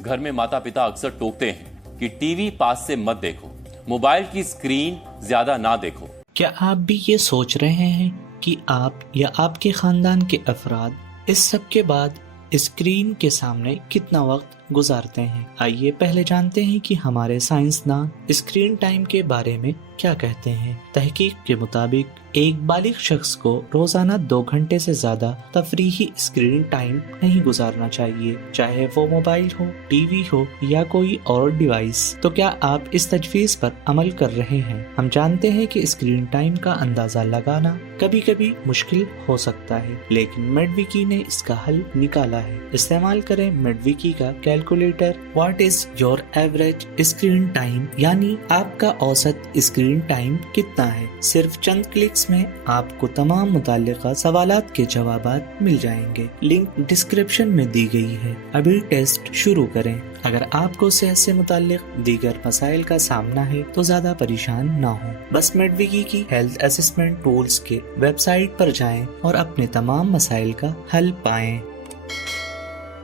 घर में माता पिता अक्सर टोकते हैं कि टीवी पास से मत देखो, मोबाइल की स्क्रीन ज्यादा ना देखो। क्या आप भी ये सोच रहे हैं कि आप या आपके खानदान के अफराद इस सब के बाद स्क्रीन के सामने कितना वक्त गुजारते हैं? आइए पहले जानते हैं कि हमारे साइंसदान स्क्रीन टाइम के बारे में क्या कहते हैं। तहकीक के मुताबिक एक बालिग शख्स को रोजाना 2 घंटे से ज्यादा तफरीही स्क्रीन टाइम नहीं गुजारना चाहिए, चाहे वो मोबाइल हो, टीवी हो या कोई और डिवाइस। तो क्या आप इस तजवीज पर अमल कर रहे हैं? हम जानते हैं कि स्क्रीन टाइम का अंदाजा लगाना कभी कभी मुश्किल हो सकता है, लेकिन मेडविकी ने इसका हल निकाला है। इस्तेमाल करें मेडविकी का calculator. What is your average screen time, यानी आपका औसत स्क्रीन टाइम कितना है। सिर्फ चंद क्लिक्स में आपको तमाम मुताल्लिका सवालात के जवाबात मिल जाएंगे। लिंक डिस्क्रिप्शन में दी गई है। अभी टेस्ट शुरू करें। अगर आपको सेहत से मुताल्लिक दीगर मसाइल का सामना है तो ज्यादा परेशान ना हो, बस मेडविकी की हेल्थ असेसमेंट टूल्स के वेबसाइट पर जाएं और अपने तमाम मसाइल का हल पाएं।